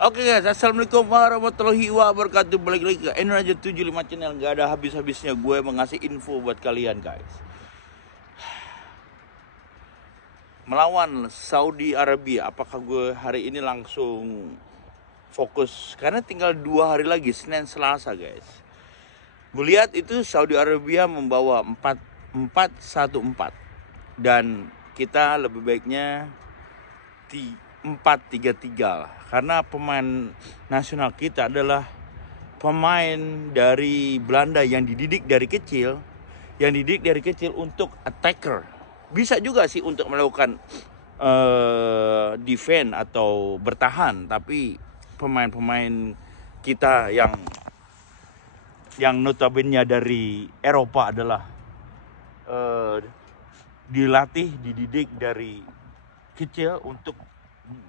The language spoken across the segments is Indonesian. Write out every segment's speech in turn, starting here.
Oke guys, assalamualaikum warahmatullahi wabarakatuh. Balik lagi ke Indonesia 75 channel. Gak ada habis-habisnya gue mengasih info buat kalian guys. Melawan Saudi Arabia, apakah gue hari ini langsung fokus? Karena tinggal 2 hari lagi, Senin Selasa guys. Gue lihat itu Saudi Arabia membawa 4-1-4. Dan kita lebih baiknya 4-3-3 lah. Karena pemain nasional kita adalah pemain dari Belanda yang dididik dari kecil, untuk attacker. Bisa juga sih untuk melakukan defense atau bertahan, tapi pemain-pemain kita yang notabene dari Eropa adalah dididik dari kecil untuk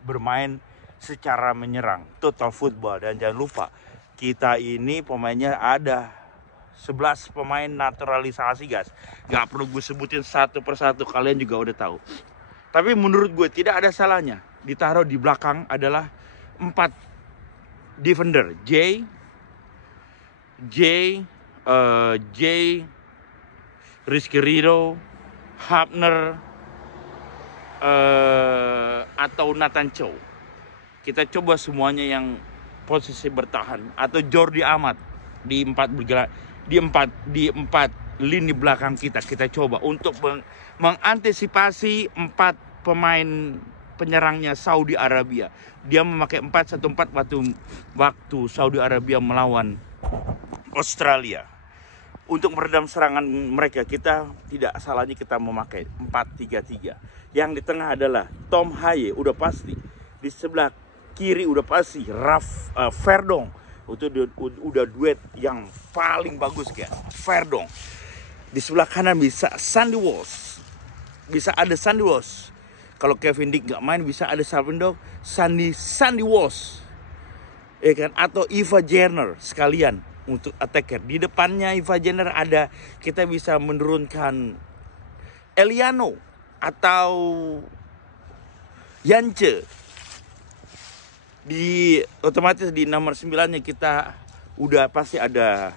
bermain secara menyerang, total football. Dan jangan lupa, kita ini pemainnya ada 11 pemain naturalisasi guys. Gak perlu gue sebutin satu persatu, kalian juga udah tahu. Tapi menurut gue tidak ada salahnya ditaruh di belakang adalah 4 defender. Rizky Ridho, Hapner, atau Nathan Chow. Kita coba semuanya yang posisi bertahan, atau Jordi Amat di 4 lini belakang kita coba untuk mengantisipasi 4 pemain penyerangnya Saudi Arabia. Dia memakai 4-1-4 waktu Saudi Arabia melawan Australia. Untuk meredam serangan mereka, kita tidak salahnya kita memakai 4-3-3. Yang di tengah adalah Tom Haye, udah pasti. Di sebelah kiri udah pasti Verdonk. Itu udah duet yang paling bagus guys, Verdonk. Di sebelah kanan bisa Sandy Walsh. Kalau Kevin Dick nggak main, bisa ada Sandy Walsh, ya kan? Atau Eva Jenner sekalian untuk attacker. Di depannya Eva Jenner ada, kita bisa menurunkan Eliano atau Yance. Otomatis di nomor 9-nya kita udah pasti ada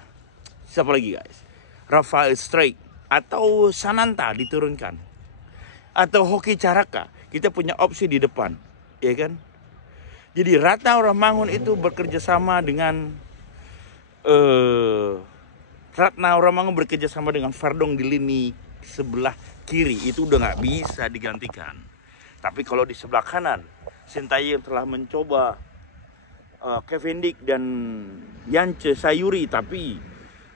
siapa lagi guys? Rafael Strike atau Sananta diturunkan. Atau Hoki Caraka. Kita punya opsi di depan, ya kan? Jadi Ratna Ramangun itu bekerja sama dengan Verdonk di lini sebelah kiri. Itu udah nggak bisa digantikan. Tapi kalau di sebelah kanan, Sintayong telah mencoba Kevin Dick dan Yance Sayuri, tapi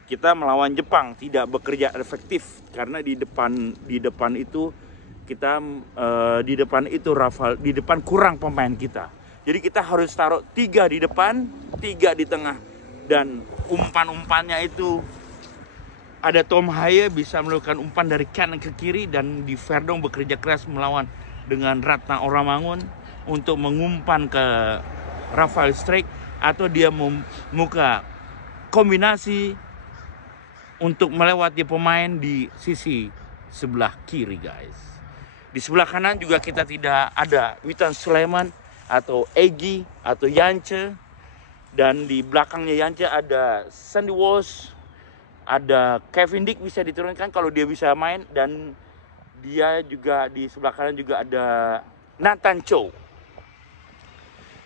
kita melawan Jepang tidak bekerja efektif karena di depan itu kita di depan kurang pemain kita. Jadi kita harus taruh 3 di depan, 3 di tengah, dan umpan-umpannya itu ada Tom Haye bisa melakukan umpan dari kanan ke kiri, dan di Verdonk bekerja keras melawan dengan Ratna Ramangun untuk mengumpan ke Rafael Strike, atau dia membuka kombinasi untuk melewati pemain di sisi sebelah kiri guys. Di sebelah kanan juga kita tidak ada Witan Sulaiman atau Egy atau Yance, dan di belakangnya Yance ada Sandy Walsh, ada Kevin Dick bisa diturunkan kalau dia bisa main, dan dia juga di sebelah kanan juga ada Nathan Chow.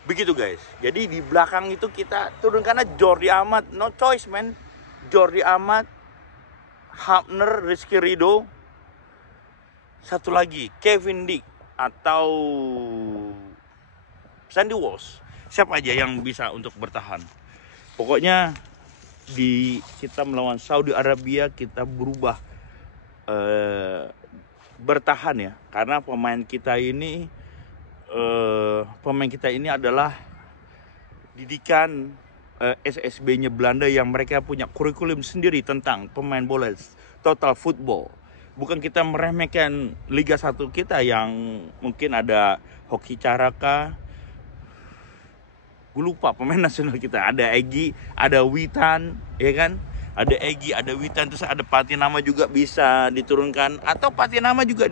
Begitu guys. Jadi di belakang itu kita turunkan aja Jordi Amat, no choice man. Jordi Amat, Hapner, Rizky Ridho, satu lagi Kevin Dick atau Sandy Walsh. Siapa aja yang bisa untuk bertahan. Pokoknya kita melawan Saudi Arabia, kita berubah bertahan ya, karena pemain kita ini adalah didikan SSB-nya Belanda, yang mereka punya kurikulum sendiri tentang pemain bola total football. Bukan kita meremehkan Liga 1 kita yang mungkin ada Hoki Caraka, gue lupa pemain nasional kita, ada Egy, ada Witan, ya kan? Ada Egy, ada Witan, terus ada Patinama juga bisa diturunkan, atau Patinama juga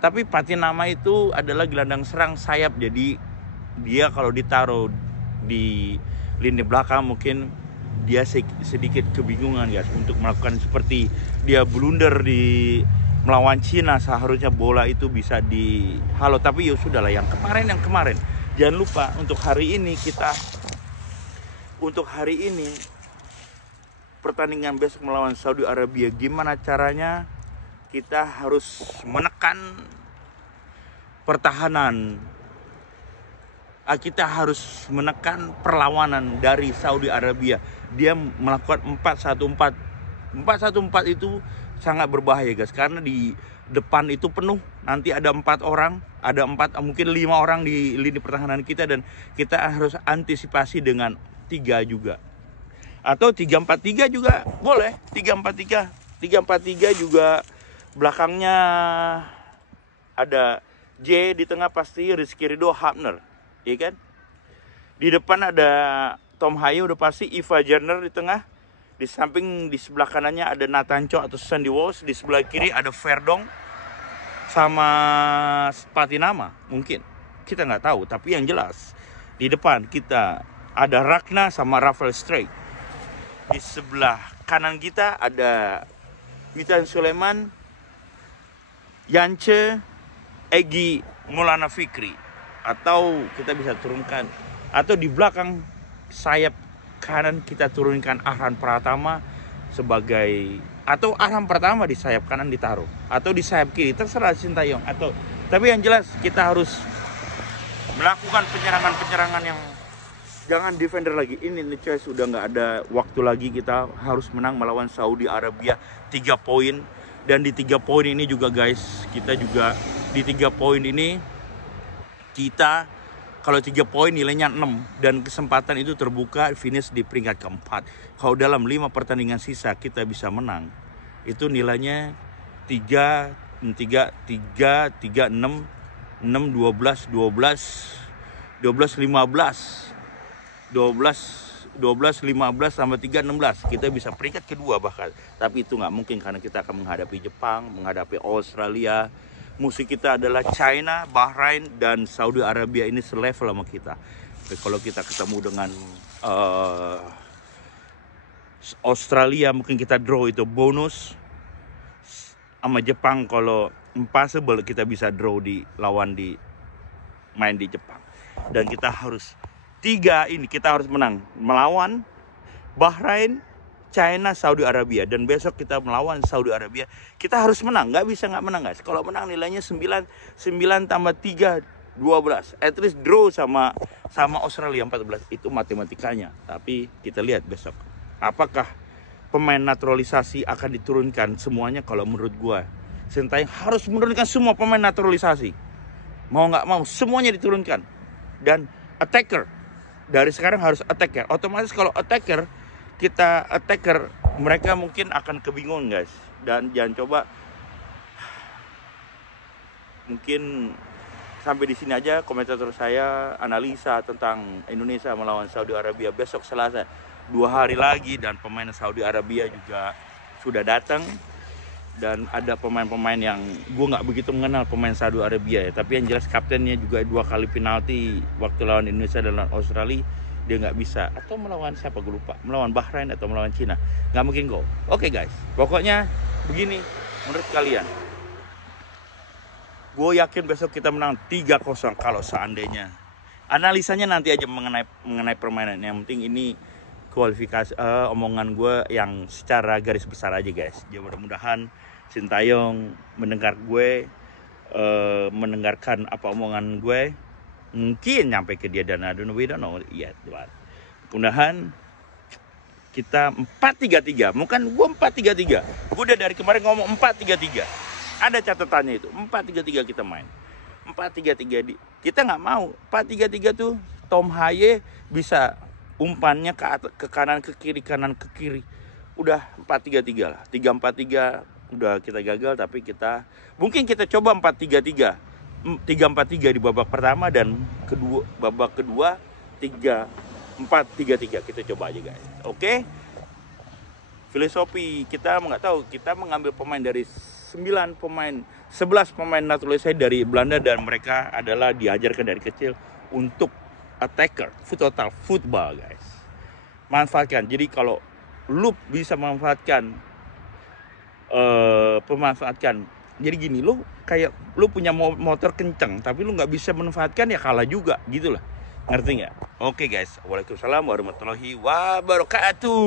tapi Patinama itu adalah gelandang serang sayap, jadi dia kalau ditaruh di lini belakang mungkin dia sedikit kebingungan guys untuk melakukan seperti dia blunder di melawan Cina. Seharusnya bola itu bisa dihalau, tapi ya sudahlah, yang kemarin. Jangan lupa untuk hari ini pertandingan besok melawan Saudi Arabia, gimana caranya kita harus menekan pertahanan. Kita harus menekan perlawanan dari Saudi Arabia. Dia melakukan 4-1-4. 4-1-4 itu sangat berbahaya guys, karena di depan itu penuh. Nanti ada 4 orang, mungkin 5 orang di lini pertahanan kita, dan kita harus antisipasi dengan 3 juga. Atau 3-4-3 juga boleh. 3-4-3 juga, belakangnya ada J, di tengah pasti Rizky Ridho Hapner, iya kan? Di depan ada Tom Haye udah pasti, Iva Jarner di tengah. Di samping, di sebelah kanannya ada Nathan Cho atau Sandy Walsh. Di sebelah kiri ada Verdong sama Spatinama mungkin. Kita nggak tahu, tapi yang jelas di depan kita ada Ragna sama Rafael Strijk. Di sebelah kanan kita ada Witan Sulaiman, Yance, Egy Maulana Fikri. Atau kita bisa turunkan, atau di belakang sayap kanan kita turunkan Arhan Pratama sebagai, atau Arhan Pratama di sayap kanan ditaruh, atau di sayap kiri, terserah Sintayong. Tapi yang jelas kita harus melakukan penyerangan yang jangan defender lagi. Ini Choice sudah nggak ada waktu lagi, kita harus menang melawan Saudi Arabia 3 poin. Dan di 3 poin ini juga guys, kita juga di 3 poin ini kita, kalau 3 poin nilainya 6, dan kesempatan itu terbuka finish di peringkat keempat. Kalau dalam 5 pertandingan sisa kita bisa menang, itu nilainya 3, 6, 12, 15 sama 3, 16. Kita bisa peringkat kedua bahkan. Tapi itu nggak mungkin karena kita akan menghadapi Jepang, menghadapi Australia. Musuh kita adalah China, Bahrain, dan Saudi Arabia. Ini selevel sama kita. Tapi kalau kita ketemu dengan Australia, mungkin kita draw, itu bonus. Sama Jepang, kalau impossible kita bisa draw main di Jepang. Dan kita harus 3 ini kita harus menang, melawan Bahrain, China, Saudi Arabia. Dan besok kita melawan Saudi Arabia, kita harus menang, nggak bisa nggak menang guys. Kalau menang nilainya 9 tambah 3, 12. At least draw sama Australia 14. Itu matematikanya. Tapi kita lihat besok apakah pemain naturalisasi akan diturunkan semuanya. Kalau menurut gua, Sintayong harus menurunkan semua pemain naturalisasi, mau nggak mau semuanya diturunkan. Dan attacker dari sekarang harus attacker. Otomatis kalau kita attacker, mereka mungkin akan kebingungan guys. Dan jangan coba, mungkin sampai di sini aja komentator saya analisa tentang Indonesia melawan Saudi Arabia besok Selasa, 2 hari lagi. Dan pemain Saudi Arabia juga sudah datang. Dan ada pemain-pemain yang gue nggak begitu mengenal pemain Saudi Arabia ya. Tapi yang jelas kaptennya juga 2 kali penalti waktu lawan Indonesia dan lawan Australia. Dia nggak bisa, atau melawan siapa gue lupa, melawan Bahrain atau melawan Cina, nggak mungkin gol. Oke guys, pokoknya begini, menurut kalian, gue yakin besok kita menang 3-0 kalau seandainya. Analisanya nanti aja mengenai permainan. Yang penting ini kualifikasi, omongan gue yang secara garis besar aja guys. Jadi mudah-mudahan Sintayong mendengar gue, mendengarkan apa omongan gue, mungkin nyampe ke dia, dan we don't know yet. Mudah-mudahan kita 4-3-3, bukan gue 4-3-3. Gue udah dari kemarin ngomong 4-3-3. Ada catatannya itu, 4-3-3 kita main. 4-3-3 kita nggak mau. 4-3-3 tuh Tom Haye bisa umpannya ke kanan ke kiri, kanan ke kiri. Udah 4-3-3 lah. 3-4-3 udah kita gagal, tapi mungkin kita coba 4-3-3. 3-4-3 di babak pertama, dan babak kedua 3-4-3. Kita coba aja guys. Oke? Filosofi kita nggak tahu, kita mengambil pemain dari 11 pemain naturalisasi dari Belanda, dan mereka adalah diajarkan dari kecil untuk attacker, total football guys. Manfaatkan. Jadi kalau lu bisa memanfaatkan pemanfaatkan. Jadi gini, lu kayak lu punya motor kenceng tapi lu nggak bisa memanfaatkan, ya kalah juga gitu lah. Ngerti nggak? Oke guys, waalaikumsalam warahmatullahi wabarakatuh.